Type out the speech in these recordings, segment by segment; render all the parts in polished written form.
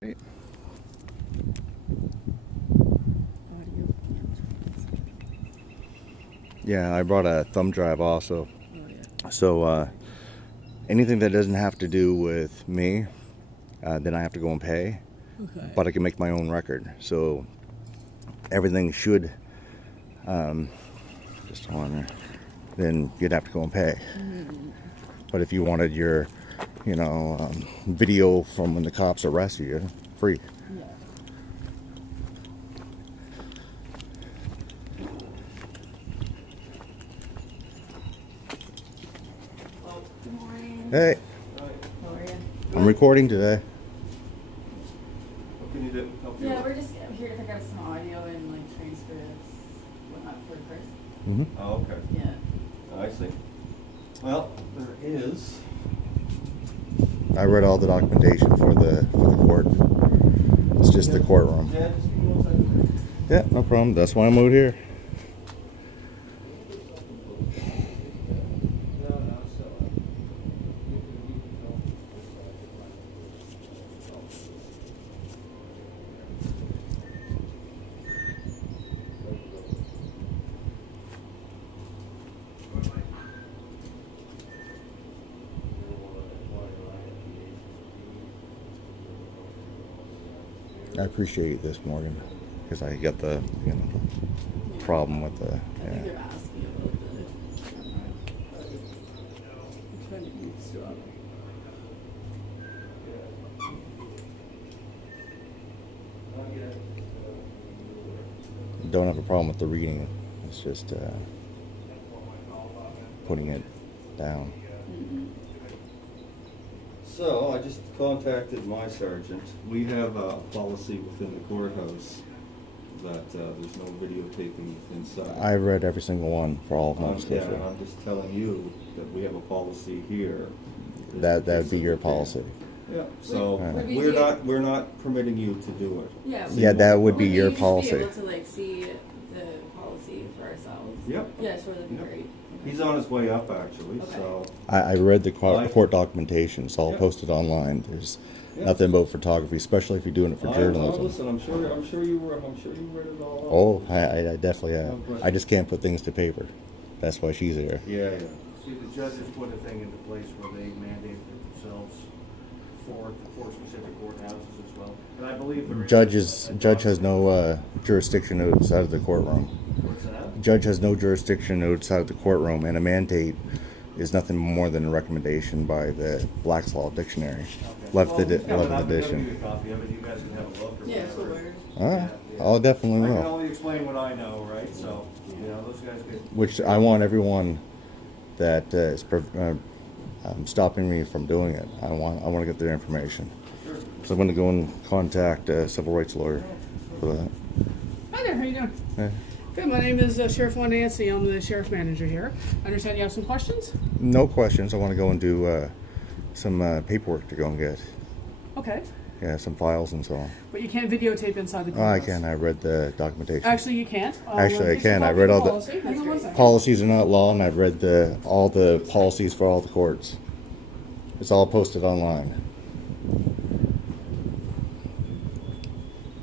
Right. Yeah, I brought a thumb drive also. Oh, yeah. So anything that doesn't have to do with me, then I have to go and pay. Okay. But I can make my own record. So everything should just on. Then you'd have to go and pay. Mm-hmm. But if you wanted your, video from when the cops arrest you, free. Yeah. Good morning. Hey, How are you? I'm recording today. What can you do? Help you? Yeah, I'm here to pick up some audio and like transcripts, whatnot for Chris. Hmm. Oh, okay. Yeah. I see. Well, there is. I read all the documentation for the court. It's just the courtroom. Yeah, just give me 1 second. Yeah, no problem. That's why I'm out here. I appreciate this, Morgan, because I got the problem with the. I think Yeah. they're asking about the. I'm trying to eavesdrop. Don't have a problem with the reading. It's just putting it down. Mm-hmm. So, I just contacted my sergeant. We have a policy within the courthouse that there's no videotaping inside. I read every single one for all of Nova Yeah, Scotia. I'm just telling you that we have a policy here. That would be your policy. Yeah, so Would we we're not permitting you to do it. Yeah. Yeah, that would be we your just policy. Be able to like see the policy for ourselves. Yep. Yeah, sure, that'd be Yep. great. He's on his way up actually, Okay. so. I read the court documentation. It's all Yeah. posted online. There's Yeah. nothing about photography, especially if you're doing it for journalism. Listen, I'm sure you read it all. Oh, I definitely have. Oh, good. I just can't put things to paper. That's why she's here. Yeah, yeah. See, the judges put a thing into place where they mandated it themselves for specific courthouses as well. And I believe there is. Judge has no jurisdiction outside of the courtroom. What's that? Judge has no jurisdiction outside of the courtroom, and a mandate is nothing more than a recommendation by the Black's Law Dictionary, Well, 11th I'm gonna give edition. you a copy of it, you guys can have a look or Yeah, so whatever. where? All right, I'll definitely I can will. only explain what I know, right? So, those guys could. Which I want everyone that is stopping me from doing it. I want to get their information. Sure. So I'm going to go and contact a civil rights lawyer for that. Hi there, how you doing? Eh, Good, my name is Sheriff Juan Nancy. I'm the sheriff manager here. I understand you have some questions? No questions. I want to go and do some paperwork to go and get. Okay. Yeah, some files and so on. But you can't videotape inside the Oh, I courthouse. can. I read the documentation. Actually, you can't. Actually, I get you a can. I copy read of all the policy. Hang on one second. policies are not law, and I've read all the policies for all the courts. It's all posted online.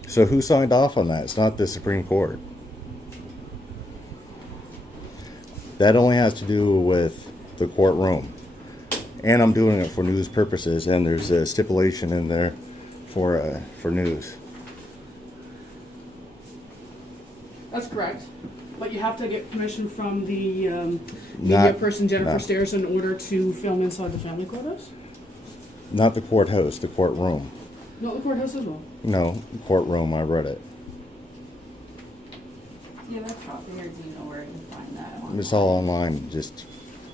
So who signed off on that? It's not the Supreme Court. That only has to do with the courtroom. And I'm doing it for news purposes, and there's a stipulation in there for news. That's correct. But you have to get permission from the media Not- person, Jennifer no. Stairs, in order to film inside the family courthouse? Not the courthouse, the courtroom. Not the courthouse as well. No, courtroom, I read it. Do you have a copy or do you know where I can find that? It's all online, just,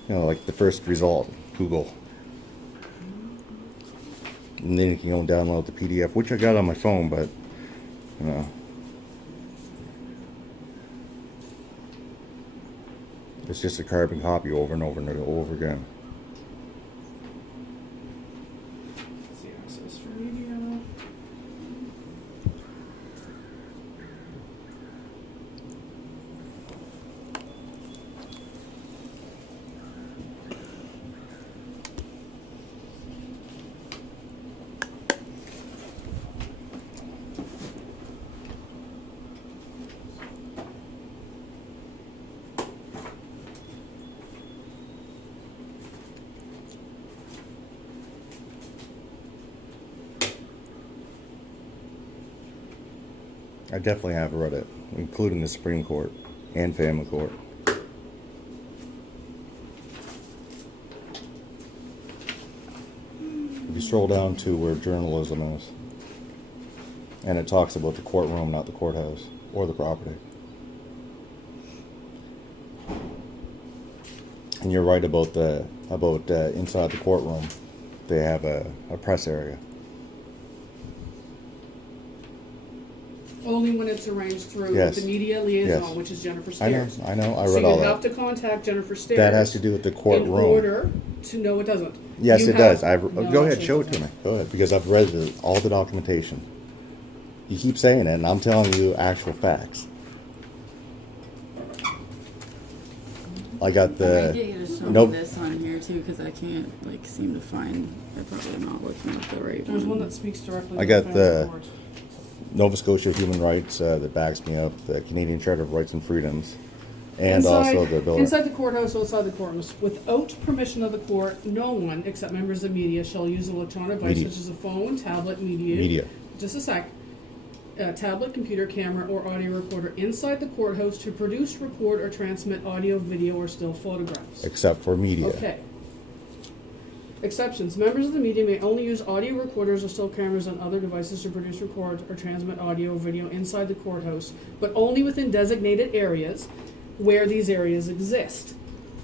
like the first result, Google. And then you can go and download the PDF, which I got on my phone, but, it's just a carbon copy over and over and over again. See access for media. I definitely have read it, including the Supreme Court and Family Court. If you scroll down to where journalism is, and it talks about the courtroom, not the courthouse or the property. And you're right about inside the courtroom, they have a press area. Only when it's arranged through Yes. the media liaison, Yes. which is Jennifer I know, Stairs. I read all So you that. have to contact Jennifer Stairs. That has to do with the courtroom. In order to, no, it doesn't. Yes, You it does. have- Go no, ahead, show it to me. doesn't. Go ahead, because I've read all the documentation. You keep saying it, and I'm telling you actual facts. I got I might the get you to show nope. me this on here too, because I can't like seem to find. I probably am not looking at the right There's one that speaks directly I to got family the- court. Nova Scotia Human Rights that backs me up, the Canadian Charter of Rights and Freedoms, and Inside- also the Bill. Inside the courthouse, outside the courthouse, without permission of the court, no one except members of media shall use electronic device Media. such as a phone, tablet, Media. Just a sec. Tablet, computer, camera, or audio recorder inside the courthouse to produce, record, or transmit audio, video, or still photographs. Except for media. Okay. Exceptions. Members of the media may only use audio recorders or still cameras on other devices to produce, record, or transmit audio or video inside the courthouse, but only within designated areas where these areas exist.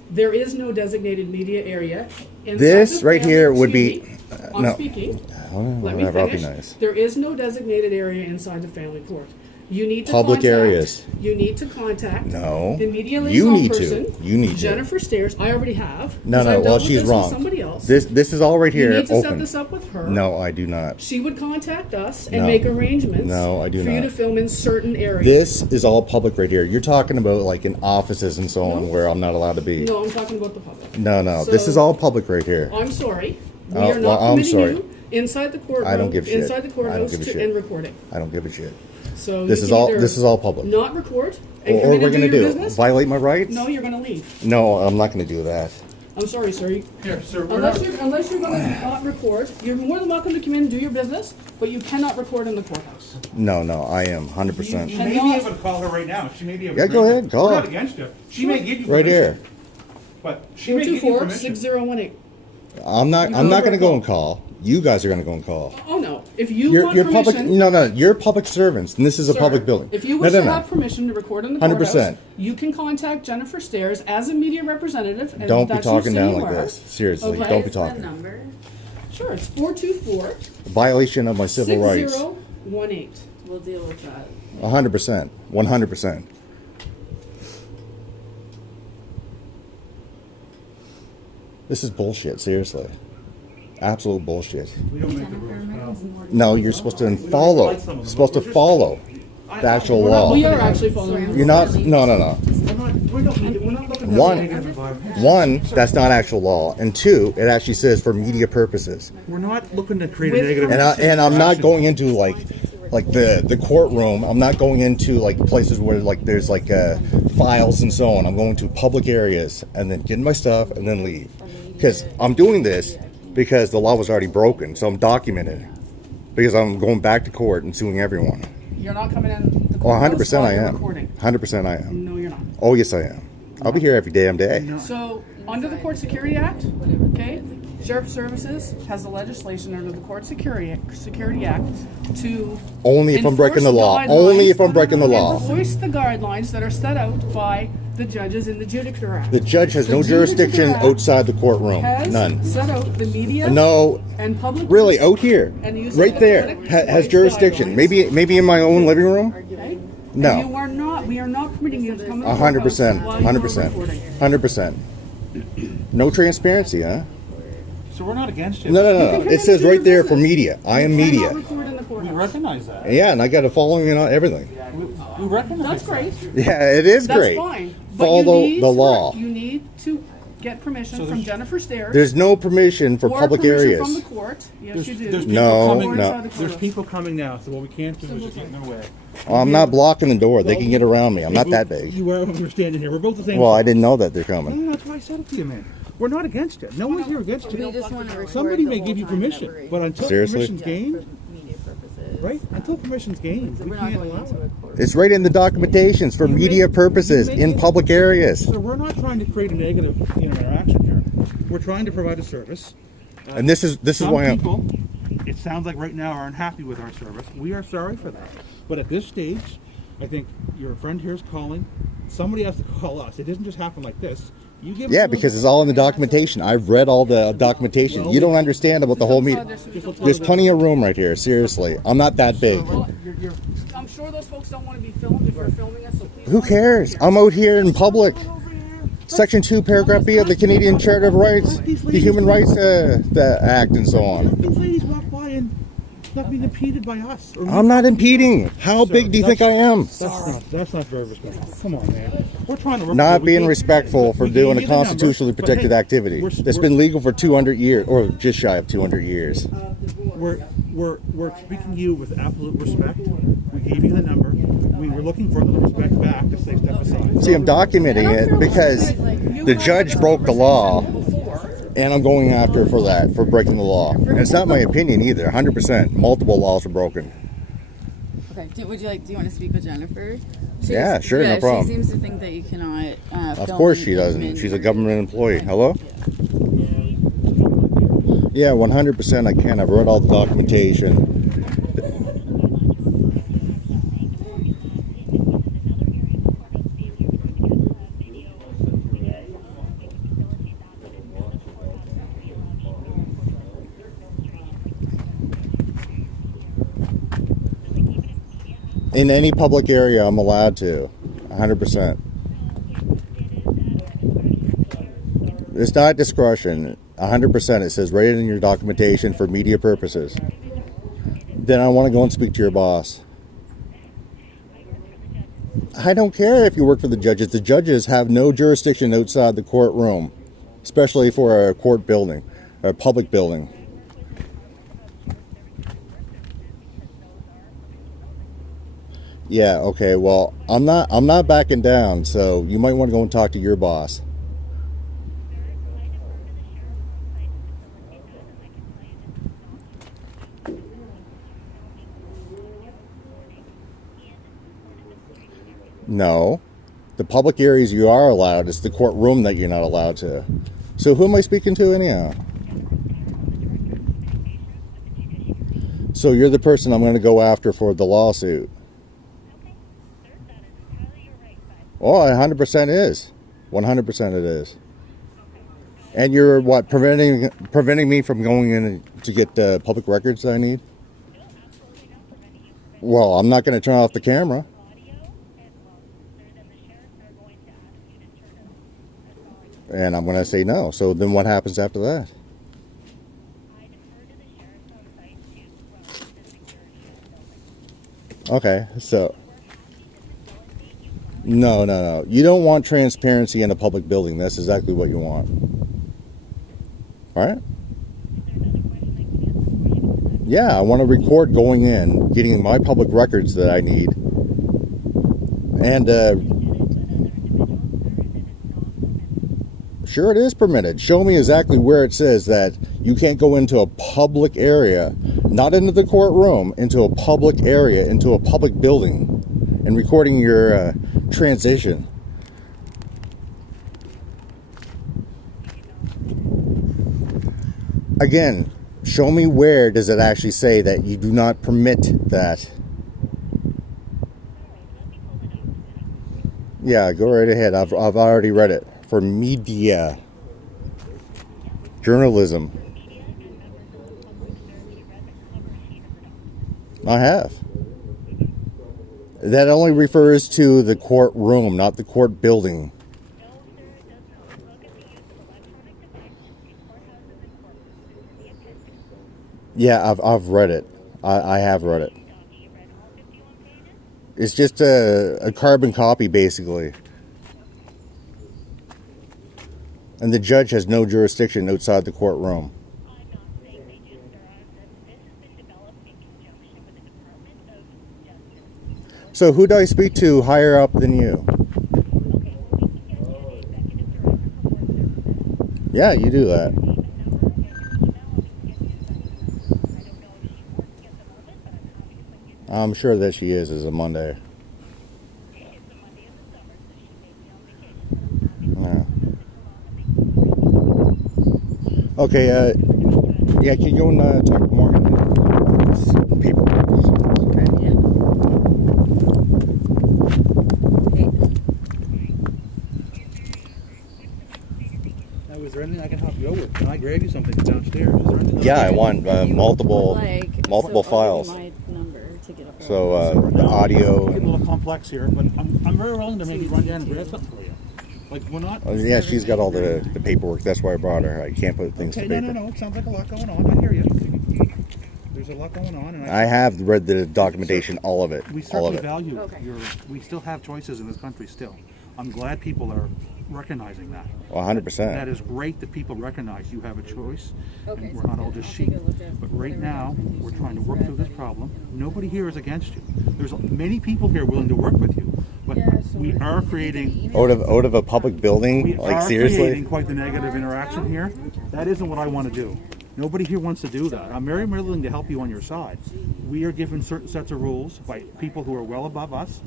There is no designated media area. inside This the right family- here would excuse be- me. I'm no. speaking. Well, Let me whatever, I'll be finish. nice. There is no designated area inside the family court. You need to Public contact, areas. You need to contact No. the media You liaison need to. person. You need to. Jennifer Stairs. I already have. No, 'cause no. I've Well, dealt with she's this with wrong. Somebody else. This is all right You here. need to open. set this up with her. No, I do not. She would contact us and No. make arrangements. No, I do for you not. to film in certain areas. This is all public right here. You're talking about like in offices and so on No. where I'm not allowed to be. No, I'm talking about the public. No. This So- is all public right here. I'm sorry. We Oh, are well, not I'm permitting sorry. you inside the courtroom. I don't give a shit. Inside the I don't courthouse give a to, shit. and recording. I don't give a shit. So This you is can all. either This is all public. Not record and come Or in we're and do gonna your do business. violate my rights? No, you're gonna leave. No, I'm not gonna do that. I'm sorry, sir. Here, sir, we're Unless not, you're gonna not record, you're more than welcome to come in and do your business, but you cannot record in the courthouse. No, I am 100%. you may be cannot- able to call her right now. She may be able Yeah, to. go ahead, call We're her. not against you. She may give you Right permission. here. But she may give you 424-6018. I'm not You go gonna over go and and call. You guys are gonna go and call. Oh no! If you You're want public. permission, No. You're public servants, and this is a sir, public building. If you wish no. to have permission to record in the 100%. courthouse, you can contact Jennifer Stairs as a media representative. And Don't be that's who talking say down you like are. this. Seriously, Okay. don't be What is the talking. number? Sure, it's 424 Violation of my civil rights. 6018. We'll deal with that. 100%. 100%. This is bullshit. Seriously, absolute bullshit. We don't make the Jennifer rules. Megan's more No, you're supposed to follow. Supposed to follow the actual law. We are actually following. You're not. No. We're not looking at One. a negative environment. One, that's not actual law, and two, it actually says for media purposes. We're not looking to create With a negative. And I'm not going into like the courtroom. I'm not going into like places where like there's like files and so on. I'm going to public areas and then get my stuff and then leave. Because I'm doing this because the law was already broken, so I'm documenting it. Because I'm going back to court and suing everyone. You're not coming in the Oh, courthouse 100% while I you're am. recording. 100% I am. No, you're not. Oh yes I am. I'll be here every damn day. So, under the Court Security Act, okay, Sheriff Services has the legislation under the Court Security Act to Only if I'm breaking the enforce law. guidelines Only if I'm breaking the law. Enforce the guidelines that are set out by the judges in the Judiciary Act. The judge has The no jurisdiction Judiciary Act outside the courtroom. has None. set out the media No, and public really, out here, And use right of there, electronic has device jurisdiction. guidelines. Maybe in my own living room. Okay? No. And you are not. We are not permitting you to come in the 100%. courthouse while you are 100%. recording. 100%. No transparency, huh? So we're not against you. No. You can come in It says and do right your there for business. media. I am You media. cannot record in the We courthouse. recognize that. Yeah, and I got a following and everything. We recognize That's that. great. Yeah, it is That's great. fine. But you Follow need the to- law. You need to get permission So from there's- Jennifer Stairs. There's no permission for or public permission areas. from the court. Yes, you do. There's people No, coming. Or no. inside the There's courthouse. people coming now, so what we can't do is get in their way. I'm not blocking the door. They can get around me. I'm not that big. You are when we're standing here. We're both the same. Well, I didn't know that they're No, coming. that's why I said it to you, man. We're not against it. No one's here against We you. just want to record Somebody the may whole give you time that permission, we're- but until Seriously? permission's Yeah, gained, for media purposes. right? Until permission's gained, we We're not can't going allow into a it. It's right in the documentations for media purposes in public areas. So we're not trying to create a negative interaction here. We're trying to provide a service. And this is Some why I'm. people, it sounds like right now, are unhappy with our service. We are sorry for that. But at this stage, I think your friend here is calling. Somebody has to call us. It doesn't just happen like this. You give Yeah, us because it's all in the documentation. I've read all the documentation. You don't understand about the whole meeting. There's plenty of room right here. Seriously, I'm not that big. I'm sure those folks don't want to be filmed if you're filming us, so please. Who cares? I'm out here in public. Section 2, paragraph B of the Canadian Charter of Rights, the Human Rights the Act, and so on. These ladies walk by and not being impeded by us. Or I'm not impeding. How big do you think I am? That's not very respectful. Come on, man. We're trying to work Not we being gave- respectful for we doing gave a you the number, constitutionally but protected hey, activity we're- that's we're- been legal for 200 years, or just shy of 200 years. We're speaking to you with absolute respect. We gave you the number. We were looking for a little respect back to say step aside. See, I'm documenting it because the judge broke the law, and I'm going after her for that, for breaking the law. And it's not my opinion either. 100%. Multiple laws were broken. Okay, do you want to speak with Jennifer? Yeah, sure, no problem. She seems to think that you cannot Of film course and she doesn't. document She's a your- government employee. Hello? Yeah, 100% I can. I've read all the documentation. In any public area, I'm allowed to. 100%. It's not discretion. 100%. It says right in your documentation for media purposes. Then I want to go and speak to your boss. I don't care if you work for the judges. The judges have no jurisdiction outside the courtroom, especially for a court building, a public building. Yeah, okay. Well, I'm not backing down, so you might want to go and talk to your boss. No. The public areas you are allowed. It's the courtroom that you're not allowed to. So who am I speaking to anyhow? So you're the person I'm going to go after for the lawsuit. Oh, 100% is. 100% it is. And you're what, preventing me from going in to get the public records that I need? Well, I'm not going to turn off the camera. And I'm going to say no. So then what happens after that? Okay, so no. You don't want transparency in a public building. That's exactly what you want. All right? Yeah, I want to record going in, getting my public records that I need. And sure, it is permitted. Show me exactly where it says that you can't go into a public area, not into the courtroom, into a public area, into a public building, and recording your transition. Again, show me where does it actually say that you do not permit that. Yeah, go right ahead. I've already read it. For media. Journalism. I have. That only refers to the courtroom, not the court building. Yeah, I've read it. I have read it. It's just a carbon copy, basically. And the judge has no jurisdiction outside the courtroom. So who do I speak to higher up than you? Yeah, you do that. I'm sure that she is. It's a Monday. Okay, yeah, can you go and talk more? Paper. Yeah. Now, is there anything I can help you out with? Can I grab you something downstairs? Is there anything Yeah, I want multiple Like, multiple so I'll give files. you my number to get up So early. the audio. It's getting a little complex here, but I'm very willing to maybe run down and grab something for you. Like, we're not. Yeah, she's got all the paperwork. That's why I brought her. I can't put things Okay, to paper. no. It sounds like a lot going on. I hear you. There's a lot going on, and I have read the documentation, all of it, we all of certainly it. value Okay. we still have choices in this country still. I'm glad people are recognizing that. 100%. That is great that people recognize you have a choice, Okay, and we're not all just sheep. I'll take a look at But right whatever now, documentation we're trying to is work through this read. problem. Nobody here is against you. There's many people here willing to work with you, but we are creating. Out of a public building, We like are seriously. creating quite the negative interaction here. That isn't what I want to do. Nobody here wants to do that. I'm very willing to help you on your side. We are given certain sets of rules by people who are well above us.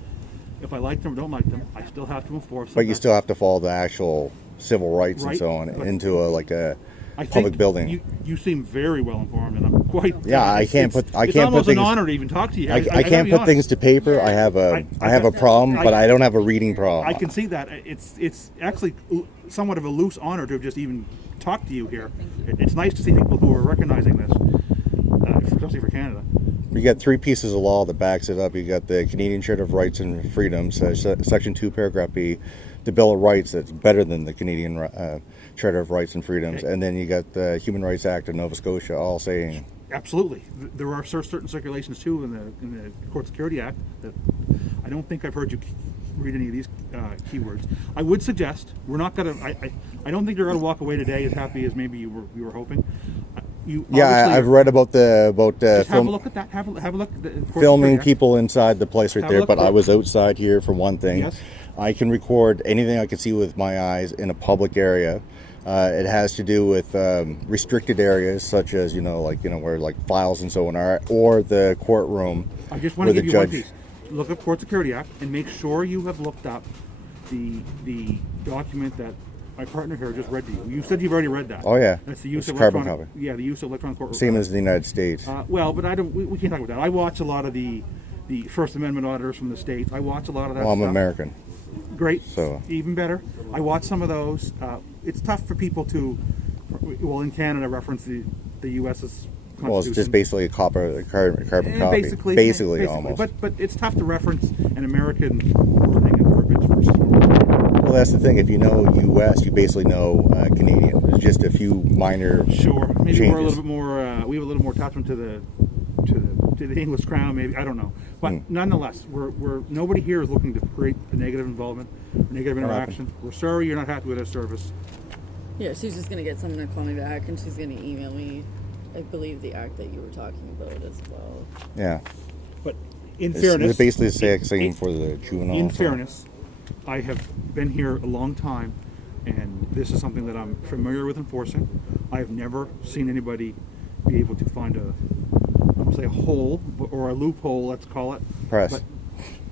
If I like them or don't like them, I still have to enforce them. But you still have to follow the actual civil rights and Right, so on but- into a I think public building. You seem very well informed, and I'm quite. Yeah, I can't it's- put- I it's can't put almost an things- honor to even talk to you. I gotta can't be put honest. things to paper. I have a I have a problem, but I don't have a reading problem. I can see that. It's actually somewhat of a loose honor to have just even talked to you here. It's nice to see people who are recognizing this, especially for Canada. You got 3 pieces of law that backs it up. You got the Canadian Charter of Rights and Freedoms, Section 2, Paragraph B, the Bill of Rights that's better than the Canadian Charter of Rights and Freedoms, and then you got the Human Rights Act of Nova Scotia, all saying. Absolutely, there are certain circulations too in the Court Security Act that I don't think I've heard you read any of these keywords. I would suggest we're not gonna. I don't think you're gonna walk away today as happy as maybe you were hoping. You Yeah, obviously I've read about just have a film, look at that. Have a look at the Court filming Security Act. people inside the place right Have a there, look but at I it. was outside here for one thing. Yes. I can record anything I can see with my eyes in a public area. It has to do with restricted areas, such as where like files and so on are, or the courtroom. I just want where to the give you one judge- piece. Look up Court Security Act and make sure you have looked up the document that my partner here just read to you. You said you've already read that. Oh, yeah. That's the use It's of a carbon electronic. copy. Yeah, the use of electronic court. Same as the United States. Well, but I don't. We can't talk about that. I watch a lot of the First Amendment auditors from the states. I watch a lot of that. Well, I'm stuff. American. Great. So- even better. I watch some of those. It's tough for people to. Well, in Canada, reference the U.S.'s. Well, it's just Constitution. basically a carbon copy. Basically, Almost. But it's tough to reference an American wording and verbiage versus one. Well, that's the thing. If you know U.S., you basically know Canadian. There's just a few minor Sure, maybe changes. we're a little bit more. We have a little more attachment to the English crown. Maybe I don't know, but nonetheless, we're nobody here is looking to create a negative involvement, negative interaction. We're sorry you're not happy with our service. Yeah, she's just gonna get someone to call me back, and she's gonna email me, I believe, the act that you were talking about as well. Yeah. But in It's fairness, basically the same for the juvenile. in so- fairness, I have been here a long time, and this is something that I'm familiar with enforcing. I have never seen anybody be able to find I'm gonna say a hole or a loophole, let's call it. Press. But,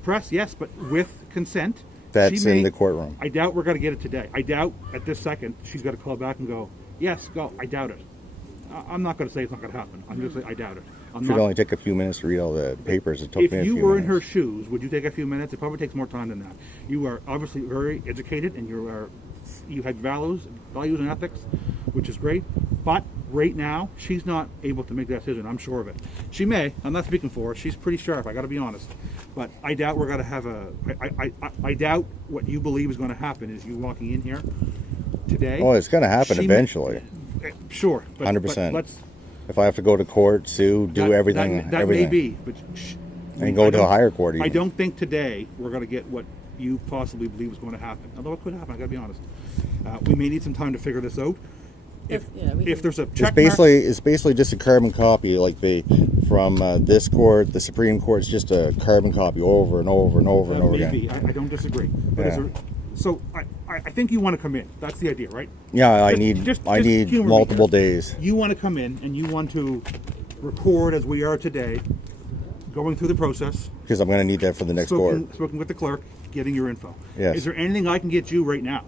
press, yes, but with consent. That's she in may- the courtroom. I doubt we're gonna get it today. I doubt at this second she's got to call back and go, yes, go. I doubt it. I'm not gonna say it's not gonna happen. I'm just saying I doubt it. I'm Should not, only take a few minutes to read all the papers. It took if me a you few were in her minutes. shoes, would you take a few minutes? It probably takes more time than that. You are obviously very educated, and you have values and ethics, which is great. But right now, she's not able to make that decision. I'm sure of it. She may. I'm not speaking for her. She's pretty sharp. I got to be honest. But I doubt we're going to have I doubt what you believe is going to happen is you walking in here today. Oh, it's going to happen She may- eventually. Sure. But, 100%. But let's. If I have to go to court, sue, do everything, That everything, may be, but and go to a higher court. I Even. don't think today we're going to get what you possibly believe is going to happen. Although it could happen, I got to be honest. We may need some time to figure this out. If there's a check It's basically just a carbon copy, like from this court, the Supreme Court. It's just a carbon copy over and over and over and over again. maybe I don't disagree. But Yeah. so I think you want to come in. That's the idea, right? Yeah, I Just- need just humor me multiple here. days. You want to come in and you want to record as we are today, going through the process. Because I'm going to need that for the next court. Spoken with the clerk, getting your info. Yes. Is there anything I can get you right now?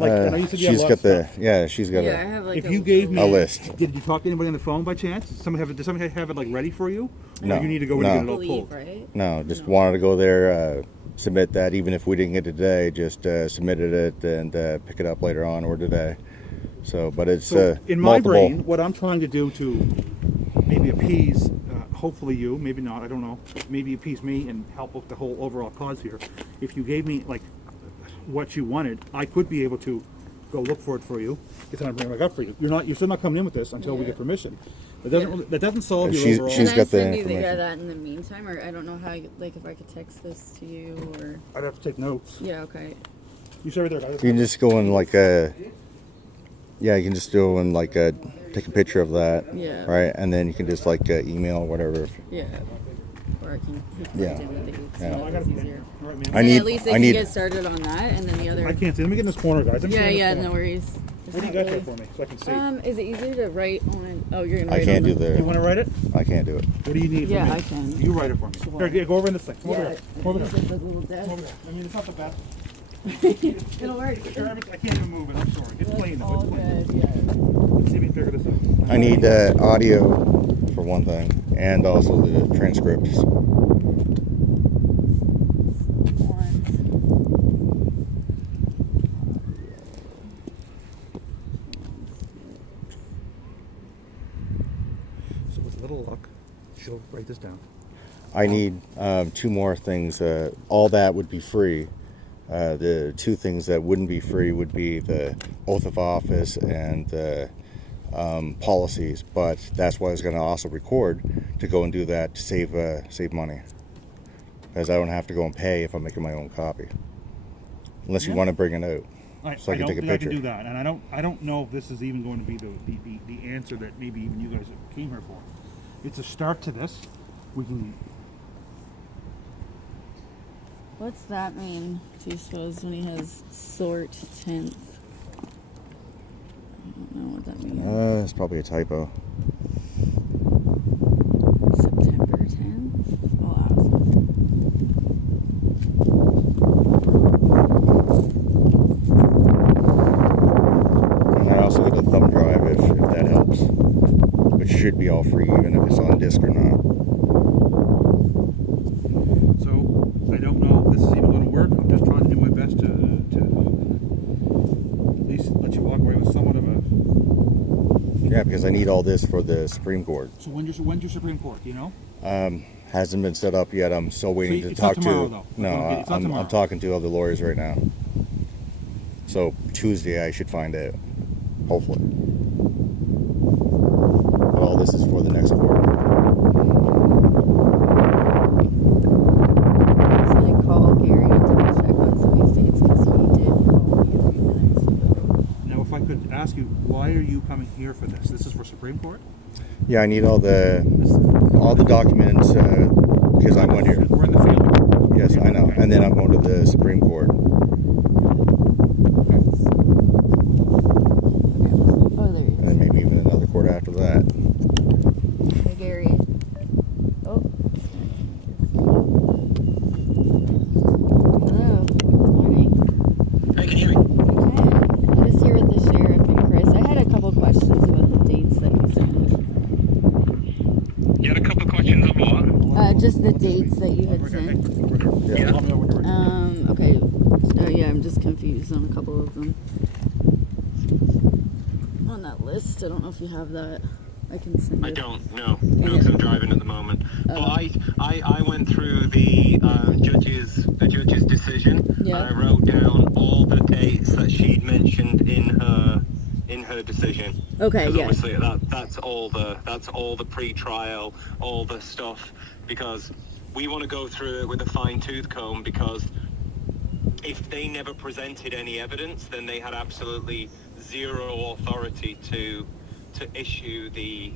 Like, I know you said you had she's a lot got of the stuff. yeah, she's got Yeah, I a have like If you gave me a list. Did you talk to anybody on the phone by chance? Did somebody have it like ready for you? No, Or you need to go in no. and get it all believe, pulled. right? No, just No. wanted to go there, submit that. Even if we didn't get it today, just submitted it and pick it up later on or today. So, but it's So in my multiple. brain, what I'm trying to do to maybe appease, hopefully you, maybe not, I don't know, maybe appease me and help with the whole overall cause here. If you gave me like what you wanted, I could be able to go look for it for you. It's not bring it back up for you. You're still not coming in with this until we Yeah. get permission. That doesn't solve your She's- overall. she's Can got I the send you information. that in the meantime, or I don't know how, like, if I could text this to you, or I'd have to take notes. yeah, okay. You said right there, guys. You can just go and like yeah, you can just go and like take a picture of that. Yeah. Right, and then you can just like email or whatever. Yeah. Or I can Yeah. write down the dates. Yeah. I got It's it. easier. All right, man. I And need- at least they I can need- get started on that, and then the other. I can't see. Let me get in this corner, guys. Let me Yeah, see in yeah, this no corner. worries. It's What do you not got there really- for me so I can see? Is it easier to write on? Oh, you're gonna. I Write can't on do You the. want to write it? I can't do it. What do you need Yeah, from me? I can. You write it for me. Sure. Here, go over in this thing. Come over Yeah, there. Come over it's there. just a little desk. Come over there. I mean, it's not the best. It'll work. Sure, I can't even move it. I'm sorry. It's plain though. All It's plain. good. Yeah. Let's see if we can figure this out. I need audio for one thing, and also the transcripts. So with a little luck, she'll write this down. I need two more things. All that would be free. The two things that wouldn't be free would be the oath of office and the policies. But that's why I was going to also record to go and do that to save money, because I don't have to go and pay if I'm making my own copy, unless you Yeah. want to bring it out. So I can don't take a think I picture. can do that, and I don't know if this is even going to be the answer that maybe even you guys came here for. It's a start to this. We can. What's that mean? Do you suppose when he has sort 10th? I don't know what that means. It's probably a typo. September 10th? I'll ask. And I also get a thumb drive if that helps, which should be all free even if it's on disc or not. So I don't know if this is even going to work. I'm just trying to do my best to at least let you walk away with somewhat of a. Yeah, because I need all this for the Supreme Court. So when's your Supreme Court? Do you know? Hasn't been set up yet. I'm still waiting So to it's not talk tomorrow, to. though. No, It's not I'm tomorrow. talking to other lawyers right now. So Tuesday I should find out, hopefully. But all this is for the next court. Let's like call Gary and double check on some of these dates because he did call me a few minutes ago. Now, if I could ask you, why are you coming here for this? This is for Supreme Court. Yeah, I need all the documents because I went here. We're in the field. Yes, I know. And then I'm going to the Supreme Court. Oh, there he And then maybe even another court after that. is. Hey, Gary. Oh. Hello. Good morning. Hey, can you hear me? I'm just here with the sheriff and Chris. I had a couple questions about the dates that you sent. You had a couple of questions on what? Just the dates that you had sent. Yeah. Okay. Oh yeah, I'm just confused on a couple of them. On that list, I don't know if you have that. I can send it. I don't, no, because I'm driving at the moment. But I went through the judge's decision. Yeah. And I wrote down all the dates that she'd mentioned in her decision. Okay, 'Cause yeah. obviously that's all the pre-trial, all the stuff, because we want to go through it with a fine-tooth comb, because if they never presented any evidence, then they had absolutely zero authority to issue the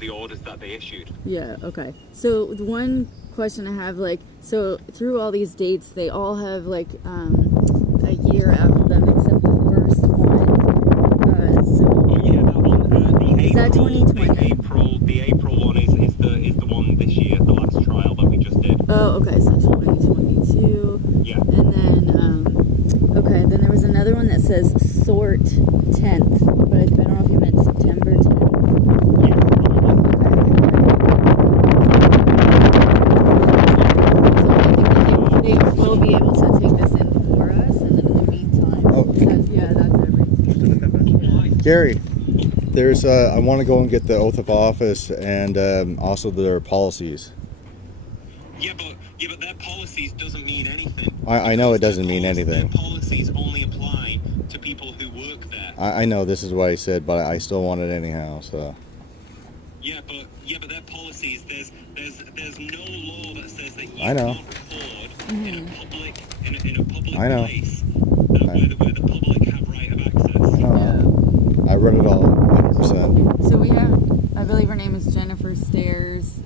the orders that they issued. Yeah, okay. So the one question I have, like, so through all these dates, they all have like a year after them, except the first one. Oh yeah, that one. The Is that April, 2020? the April one is the one this year, the last trial that we just did. Oh, okay, so 2022. Yeah. And then, okay, then there was another one that says sort 10th, but I don't know if you meant September 10th. They will be able to take this in for us, and then in the meantime, Oh. that's everything. Gary, there's I want to go and get the oath of office and also their policies. Yeah, but their policies doesn't mean anything. I know it doesn't mean Their anything. policies only apply to people who work there. I know this is what I said, but I still want it anyhow. So Yeah, but their policies. There's no law that says that you I know. can't record in a public I know. place where the public have right of access. Yeah. I read it all 100%. So we have, I believe her name is Jennifer Stairs.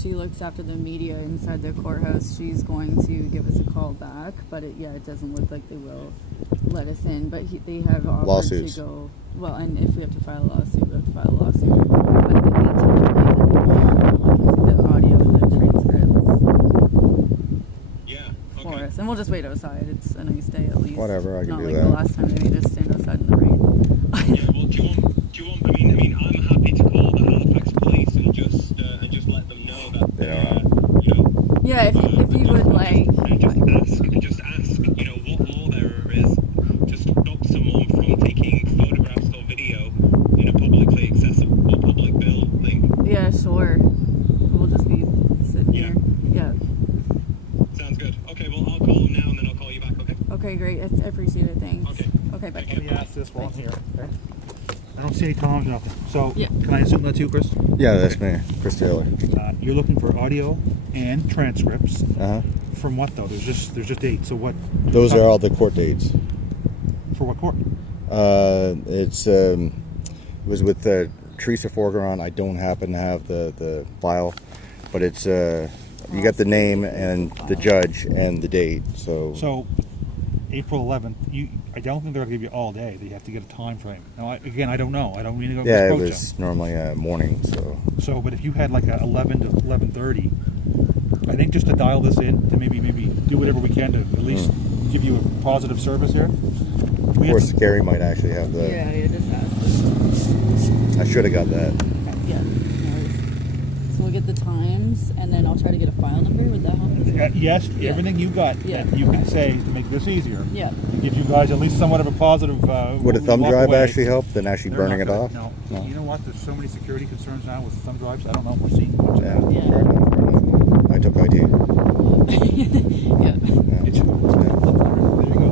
She looks after the media inside the courthouse. She's going to give us a call back, but it doesn't look like they will let us in. But they have offered Lawsuits. to go. Well, and if we have to file a lawsuit, we have to file a lawsuit. But in the meantime, they can the audio and the transcripts Yeah. for Okay. us, and we'll just wait outside. It's a nice day at least. Whatever, I can Not do like that. the last time they made us stand outside in the rain. Yeah. Well, do you want? I mean, I'm happy to call the Halifax police and just let them know that They don't you know. Yeah, if you would like. Just ask, you know, what law there is to stop someone from taking photographs or video in a publicly accessible public building. Yeah, sure. We'll just be sitting Yeah. here. Yeah. Sounds good. Okay, well, I'll call them now and then I'll call you back, okay? Okay, great. I appreciate it. Thanks. Okay. Okay, bye. Okay. Let me ask this while I'm here. Okay? I don't see any Toms or nothing. So, Yeah. can I assume that's you, Chris? Yeah, that's me, Chris Taylor. You're looking for audio and transcripts. Uh-huh. From what though? There's just dates. So what? Those are all the court dates. For what court? It was with Teresa Forgeron. I don't happen to have the file, but it's you got the name and the judge and the date. So, April 11th. I don't think they're gonna give you all day. They have to get a time frame. Now, I don't know. I don't mean to go yeah, it misquote was normally morning. So So, but if you had like a 11 to 11:30, I think just to dial this in to maybe do whatever we can to at least give you a positive service here. of course, Gary might actually have the. Yeah, you just asked. I should have got that. Yeah. No worries. So we'll get the times, and then I'll try to get a file number. Would that help? Yes, Yeah. everything you got Yeah. that you can say to make this easier. Yeah. To give you guys at least somewhat of a positive. Would a thumb walk drive away. actually help than actually They're burning not it gonna- off? No. You know what? There's so many security concerns now with thumb drives. I don't know if we're seeing much of Yeah, that. Yeah. fair enough, fair enough. I took ID. Yeah. It's, there you go.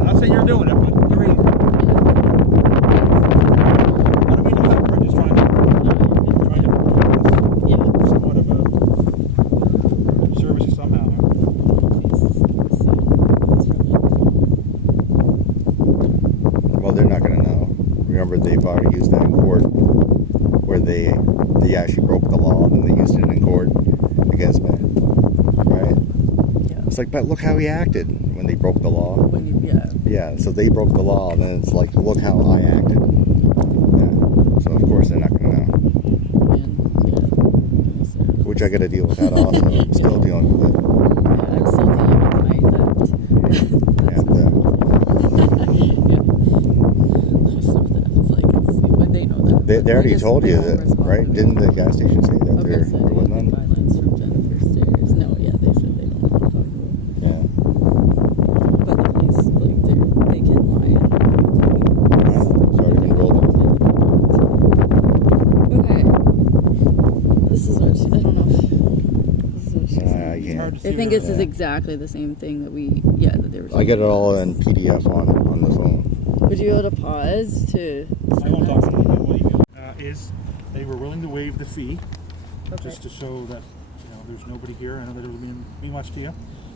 I'm not saying you're doing it, but there is. I don't mean to help. We're just trying to Yeah. somewhat of a service you somehow. Well, they're not going to know. Remember, they've already used that in court, where they actually broke the law and they used it in court against me. Right? Yeah. It's like, but look how he acted when they broke the law. When you, yeah. Yeah, so they broke the law, and then it's like, look how I acted. Yeah. So of course they're not going to know. Which I got to deal with that also. I'm still dealing with it. Yeah, I'm still dealing with my theft. Yeah, There's no theft. It's like, but they know that. they already Just told you they won't that, respond right? to me. Didn't the gas station say that Okay, there so was none? violence from Jennifer Stairs. No, yeah, they said they don't know what to talk about. Yeah. But the police, like, they can lie. It's already been rolled. Okay. This is what she, I don't know. This is what she said. I It's hard can't. to see I think where- this is exactly the same thing that that they were. I get it all in PDF on the phone. Would you be able to pause to? I won't talk to you. Is they were willing to waive the fee Okay. just to show that there's nobody here. I know that it doesn't mean much to you.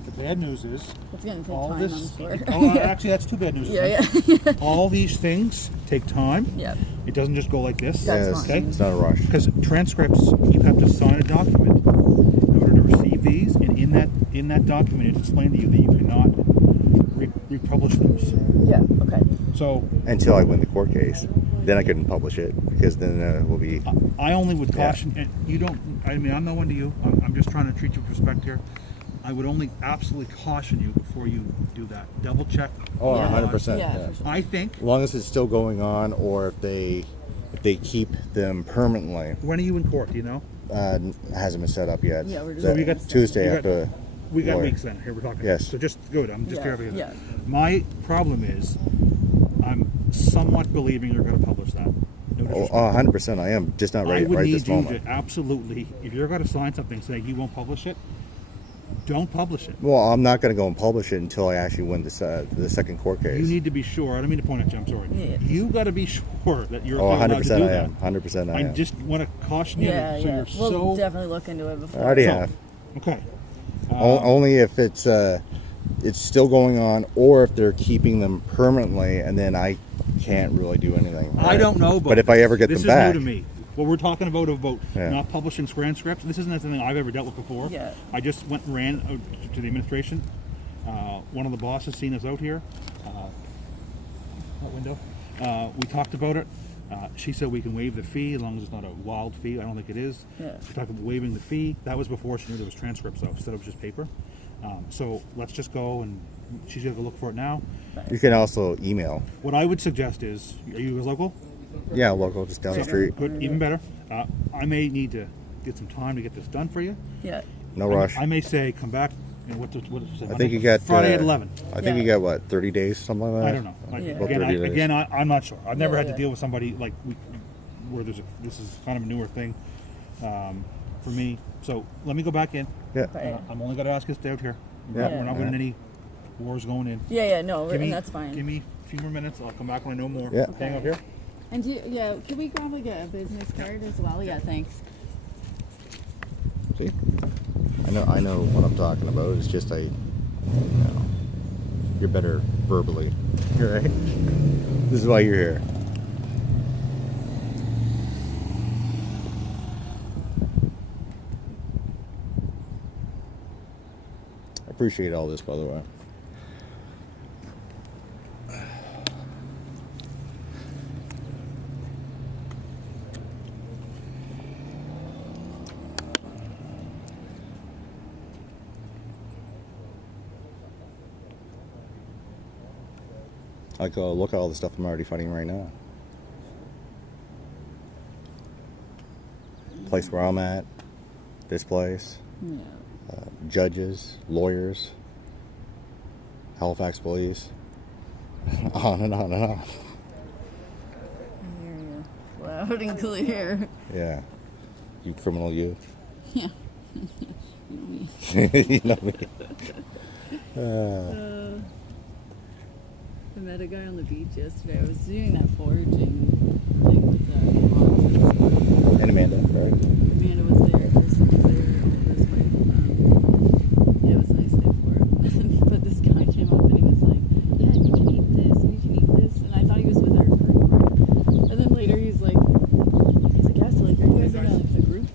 The bad news is It's gonna take all time, this. I'm sure. Actually, that's two bad news. Yeah, isn't yeah. it? All these things take time. Yeah. It doesn't just go like this. That's Yes, fine. it's not a rush. Because transcripts, you have to sign a document in order to receive these, and in that document, it's explained to you that you cannot republish those. Yeah. Okay. So Until I win the court case. Then I couldn't publish it, because then it will be... I only would Yeah. caution, and you don't. I mean, I'm no one to you. I'm just trying to treat you with respect here. I would only absolutely caution you before you do that. Double check. Oh, Yeah. 100%. Yeah, Yeah. for sure. I think. As long as it's still going on, or if they keep them permanently, When are you in court? Do you know? hasn't been set up yet. Yeah, we're just So we got- Tuesday we got- after. We got lawyer. weeks then. Here we're talking. Yes. So just good. I'm just Yeah, careful. yeah. My problem is, I'm somewhat believing you're going to publish that. No Oh, disrespect. 100%. I am just not I right would right need this you moment. to absolutely, if you're going to sign something saying you won't publish it, don't publish it. Well, I'm not going to go and publish it until I actually win the second court case. You need to be sure. I don't mean to point at you. I'm sorry. Yeah. You got to be sure that you're Oh, allowed to 100% do I that. am. 100% I I am. just want to caution you. Yeah, so yeah. you're We'll so definitely look into it before. I already so- have. Okay. Only if it's still going on, or if they're keeping them permanently, and then I can't really do anything. I don't know, But if I ever get this them back, is new to me. What we're talking about Yeah. not publishing transcripts. This isn't something I've ever dealt with before. Yeah. I just went and ran to the administration. One of the bosses seen us out here. That window. We talked about it. She said we can waive the fee as long as it's not a wild fee. I don't think it is. Yeah. We talked about waiving the fee. That was before she knew there was transcripts though, instead of just paper. So let's just go, and she's going to look for it now. you can also email. What I would suggest is, are you guys local? Yeah, local, just down the street. Good, even better. I may need to get some time to get this done for you. Yeah. No rush. I may say come back. You know, what is it? I think you got Friday at 11. I think you Yeah. got what, 30 days, something like that. I don't know. Yeah. About 30 days. Again, I'm not sure. I've never Yeah, had to yeah. deal with somebody like where this is kind of a newer thing for me. So let me go back in. Yeah. Okay. I'm only going to ask you to stay out here. Yeah. We're not Yeah. getting any wars going in. Yeah, yeah, no, Give me, and that's fine. Give me a few more minutes. I'll come back when I know more. Yeah. Hang out here. And can we grab like a business card as well? Yeah, thanks. See, I know what I'm talking about. It's just you're better verbally. You're right. This is why you're here. I appreciate all this, by the way. Like, look at all the stuff I'm already fighting right now. Place where I'm at, this place, Yeah. judges, lawyers, Halifax police, on and on and on. I hear you. Loud and clear. Yeah. You criminal you. Yeah. You know me. I met a guy on the beach yesterday. I was doing that foraging thing with Moms. And Amanda, right? Amanda was there, Kristen was there, Oliver's wife. Yeah, it was a nice day for it. But this guy came up and he was like, yeah, you can eat this and you can eat this. And I thought he was with our group. And then later he's like, yeah, so like, are you guys in a group?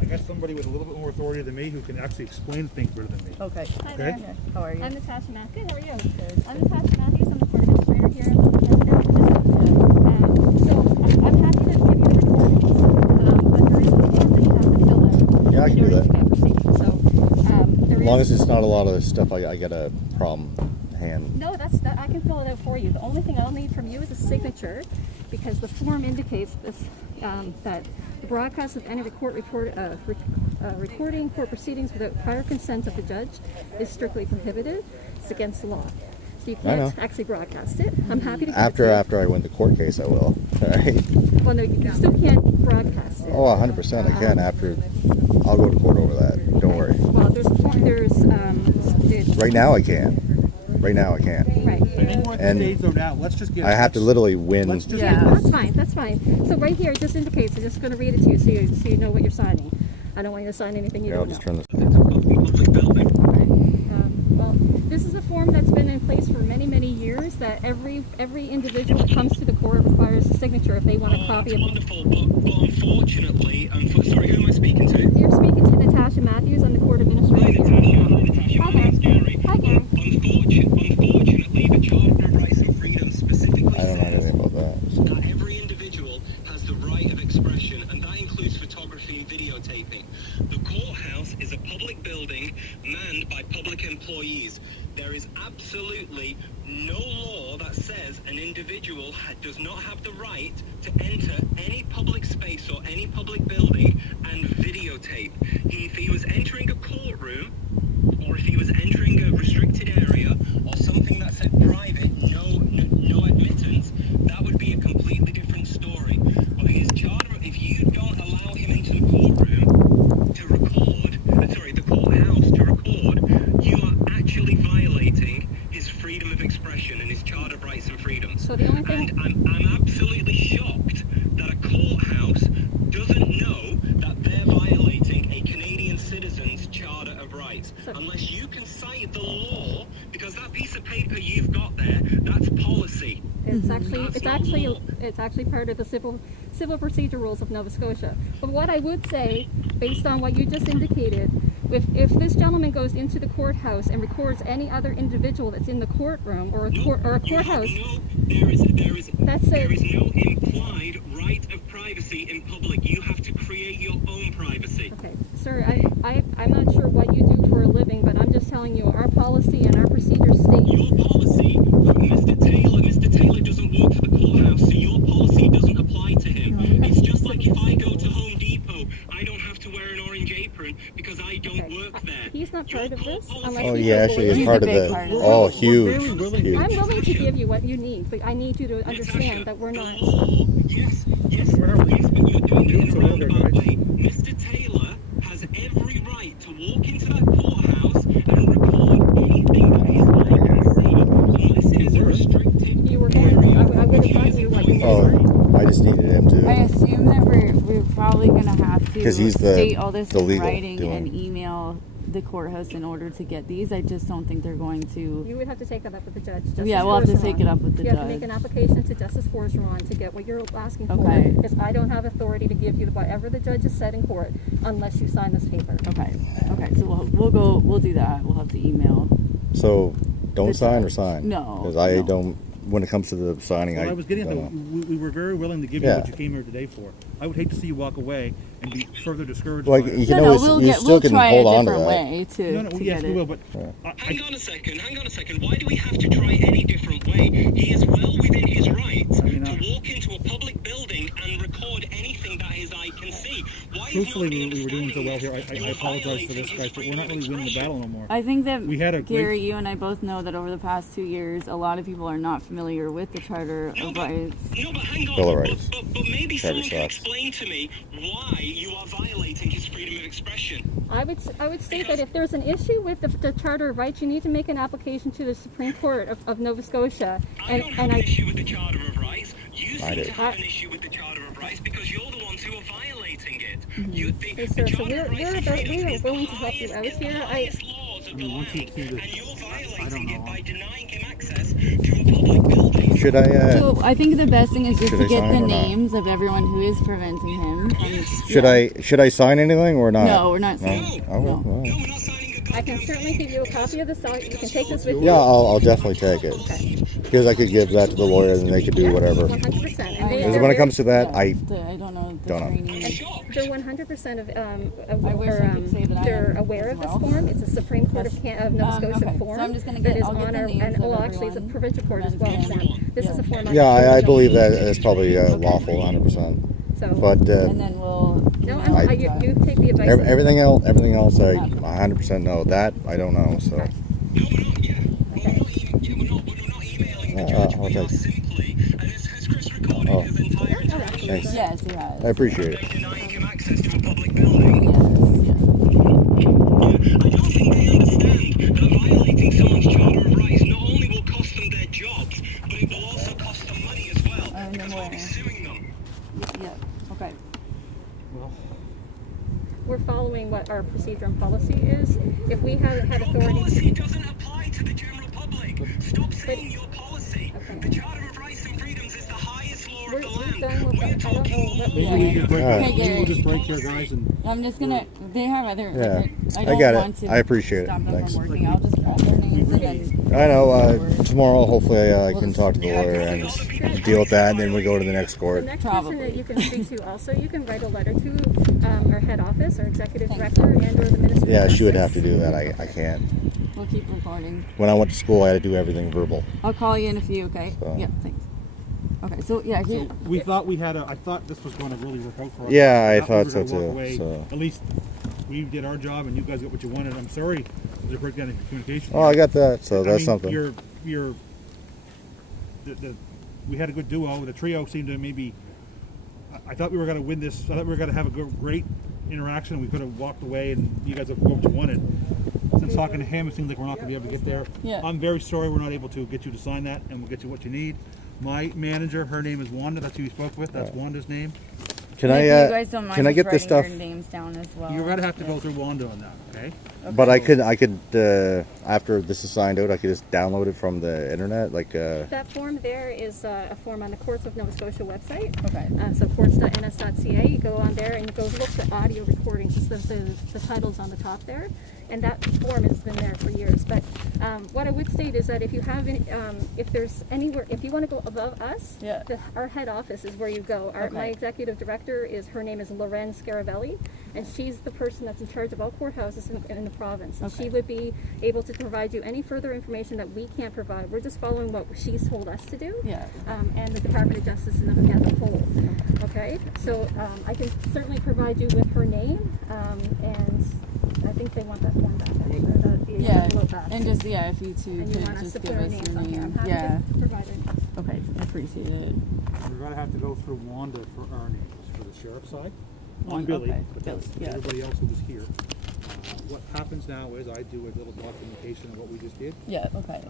I got somebody with a little bit more authority than me who can actually explain things better than me. Okay. Hi Okay. there. How are you? I'm Natasha Matthews. How are you? I'm Natasha Matthews. I'm the court administrator here in the So I'm happy to give you the recordings, but there is a form that you have to fill out Yeah, I can in do order that. to get proceedings. So there As long is. as it's not a lot of stuff I got a problem hand. No, that I can fill it out for you. The only thing I'll need from you is a signature, because the form indicates this that the broadcast of any recording court proceedings without prior consent of the judge is strictly prohibited. It's against the law, so you I know. can't actually broadcast it. I'm happy to give After it to after I win the court case, I will. All right. you. Well, no, you still can't broadcast it. Oh, 100% I can. After, I'll go to court over that. Don't worry. Well, there's Right now I can. Right now I can't. right. I think we're at the And stage though now. Let's just get. I have to literally win. Let's just Yeah. get That's fine. That's fine. So right here, it just indicates. I'm just going to read it to you, so you know what you're signing. I don't want you to sign anything you Here, I'll don't just know. turn this. Well, this is a form that's been in place for many, many years. That every individual that comes to the court requires a signature if they want a copy of. Wonderful, but unfortunately, sorry, who am I speaking to? You're speaking to Natasha Matthews. I'm the court administrator. Hi, Natasha. Hi, My name's Gary. Gary. Hi, Gary. Unfortunately, the Charter of Rights and Freedom specifically I don't know says anything about that. that every individual has the right of expression, and that includes photography recording, videotaping. The courthouse is a public building manned by public employees. There is absolutely no law that says an individual does not have the right to enter any public space or any public building and videotape. If he was entering a courtroom, or if he was entering a restricted area, or something that said private, no admittance, that would be a completely different story. But his charter, if you don't allow him into the courtroom to record, the courthouse to record, you are actually violating his freedom of expression and his charter of rights and freedoms. So the only thing- And I'm absolutely shocked that a courthouse doesn't know that they're violating a Canadian citizen's charter of rights. So- Unless you can cite the law, because that piece of paper you've got there, that's policy. It's That's not law. it's actually part of the civil procedure rules of Nova Scotia. But what I would say, based on what you just indicated, if this gentleman goes into the courthouse and records any other individual that's in the courtroom or a courthouse, There is That's there it. is no implied right of privacy in public. You have to create your own privacy. okay, sir, I'm not sure what you do for a living, but I'm just telling you, our policy and our procedures state. Your policy, but Mr. Taylor doesn't work for the courthouse, so your policy doesn't apply to him. It's just like if I go to Home Depot, I don't have to wear an orange apron because I don't Okay. work there. He's not part of this unless Oh, he's yeah, a actually, lawyer. it's part of He's a the. big part of it. Oh, We're huge, very willing- huge. I'm willing to give you what you need, but I need you to understand that we're not. The law, yes, We're not really- but you're doing it in a so well there, roundabout guys. way. Mr. Taylor has every right to walk into that courthouse and record anything that he's like to see, unless it is a restricted You were going. I would have gotten you what you were. Oh, I just needed him I to. assume that we're probably gonna have to 'Cause he's the- state all this the in legal writing doing. and email the courthouse in order to get these. I just don't think they're going to. You would have to take that up with the judge. Justice Yeah, we'll have to Forgeron. take it up with the You have to make judge. an application to Justice Forgeron to get what you're asking for. Okay. Because I don't have authority to give you whatever the judge has said in court unless you sign this paper. Okay. So we'll do that. We'll have to email. So, don't The sign or judge. sign? No, Because I no. don't. When it comes to the signing, Well, I was getting at don't know. that. We were very willing to give you Yeah. what you came here today for. I would hate to see you walk away and be further discouraged. Like by it. you can always, you still we'll can try hold a on to different that. way to, No, to yes, get we it. will, but Hang on a second. Why do we have to try any different way? He is well within his rights I mean, to walk into a public building and record anything that his eye can see. Why is truthfully, nobody we were doing so well here. understanding I you're apologize for this, violating guys, his but we're not freedom really of winning the expression? battle no more. I think that We had a great- Gary, you and I both know that over the past 2 years, a lot of people are not familiar with the Charter No, of but, Rights. no, but hang on. Bill of Rights. But maybe Charter someone can sucks. explain to me why you are violating his freedom of expression. I would state that if there's an issue with the Charter of Rights, you need to make an application to the Supreme Court of Nova Scotia. I don't have an issue with the Charter of Rights. You I seem do. to have an issue with the Charter of Rights because you're the ones who are violating it. You, the, Hey, the sir, so Charter of Rights and we Freedoms are is the willing to help you highest, out is the here. highest laws of the once you land, see this, and you're I violating don't it know. by denying him access to a public building. Should I? So I think the best thing is just Should to I get sign the or not? names of everyone who is preventing him. Should I sign anything or not? No, we're not signing. No. Oh, well, well. No, we're not signing a I can goddamn certainly thing. give you a copy of the cell. You can take this with you. Yeah, I'll definitely take it because I could give that to the lawyers and they could do whatever. 100%. And Because when it comes to that, I I don't know. The don't know. training. they're 100% I wish I could say that I they're am aware as of this well. form. It's a Supreme Court of Nova Scotia okay. So form. I'm just gonna that get- is I'll get on the our, names and of well, actually, it's a everyone. provincial court as well form. This is a form. yeah, I believe that it's probably lawful, 100%. So, But And then we'll. no, email the you judge. take the advice. everything else, I 100% know. That I don't know. So No, we're not. Yeah, we're not emailing the Yeah, judge. I'll We are take it. simply, and has Chris recorded Oh. his entire interview? thanks. Yes, he has. I appreciate it. Denying him access to a public building. Yes, yeah. I don't think they understand that violating someone's Charter of Rights not only will cost them their jobs, but it will also cost them money as well, I'm because we'll be aware. suing them. Yeah. Okay. We're following what our procedure and policy is. If we haven't had Your authority policy doesn't apply to the general public. Stop saying your policy. Okay. The Charter of Rights and Freedoms is the highest law we're done with that. I don't know what we Maybe we just break, Yeah. maybe we'll just break here, guys, and I'm just gonna. They have other. Yeah. I I don't got it. want to I appreciate it. stop them Thanks. from working. I'll just grab their names and then. I know. Tomorrow, hopefully, I can talk to the lawyer and deal with that, and then we go to the next The court. next person Probably. that you can speak to also, you can write a letter to our head office, our executive director, and or the minister. Yeah, of she would have Justice. to do that. I can't. We'll keep recording. When I went to school, I had to do everything verbal. I'll call you in a few. Okay. So. Yep. Thanks. Okay. So yeah. so Here, we thought we had a. I thought this was going to really work out for us. Yeah, I thought thought we so were gonna walk too, away. so. At least we did our job, and you guys got what you wanted. I'm sorry, there's a breakdown in communication. Oh, I got that. So I that's mean, something. We had a good duo. The trio seemed to maybe. I thought we were going to win this. I thought we were going to have a great interaction. We could have walked away, and you guys have got what you wanted. Since talking to him, it seems like we're not going to be able to get there. Yeah. I'm very sorry we're not able to get you to sign that, and we'll get you what you need. My manager, her name is Wanda. That's who you spoke with. That's Wanda's name. Can if I? you guys don't mind Can I just get this writing stuff? Your names down as well. You're going to have to go through Wanda on that, okay? But I could. After this is signed out, I could just download it from the internet. Like. That form there is a form on the Courts of Nova Scotia website. Okay. So courts.ns.ca. You go on there and you go look for audio recordings. It's the title's on the top there, and that form has been there for years. But what I would state is that if you have, if there's anywhere, if you want to go above us, Yeah. our head office is where you go. My executive director her name is Loren Scaravelli, and she's the person that's in charge of all courthouses in the province. And she would be able to provide you any further information that we can't provide. We're just following what she's told us to do. Yeah. And the Department of Justice as a whole. Okay, so I can certainly provide you with her name, and I think they want that form back. Yeah. Back. And just if you two And you could want us just to give put our us names your on here. I'm name. happy Yeah. to provide it. Okay. I appreciate it. We're going to have to go through Wanda for our names for the sheriff's side. I'm Okay, Billy, but Billy, that's yeah. everybody else who was here. What happens now is I do a little documentation of what we just did. Yeah. Okay.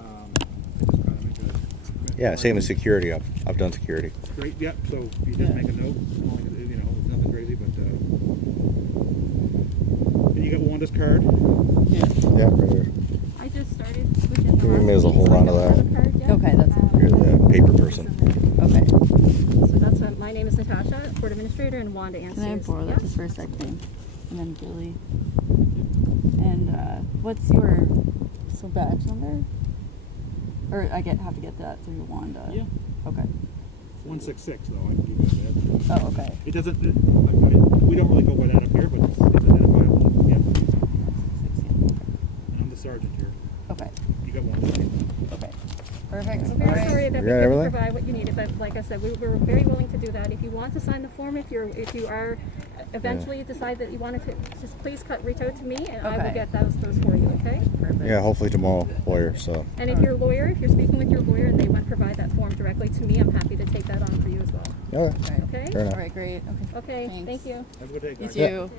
Just kind of make a, Yeah, same as security. I've done security. Great, yep, so you just make a note, you know, it's nothing crazy, but, and you got Wanda's card. Yeah. Yeah, right there. I just started within the We may as well hold on to that. Okay, that's- You're the paper person. Okay. So that's my name is Natasha, court administrator, and Wanda answers. Can I borrow that Yeah. just for a second? And then Billy. And what's your badge number? Or I have to get that through Wanda. Yeah. Okay. 166 though, I can give you that. Oh, okay. It doesn't, we don't really go by that up here, but it's identifiable, yeah. And I'm the sergeant here. Okay. You got one. Okay. Perfect. I'm very sorry that we You got couldn't everything? provide what you needed, but like I said, we were very willing to do that. If you want to sign the form, if you are eventually decide that you wanted to, just please reach out to me, and I will Okay. get those for you. Okay. Perfect. Yeah, hopefully tomorrow, lawyer. So. And if you're speaking with your lawyer, and they want to provide that form directly to me, I'm happy to take that on for you as well. Okay. Okay. Okay. Fair enough. All right. Great. Okay. Okay. Thanks. Thank you. Have a good day, You guys. too.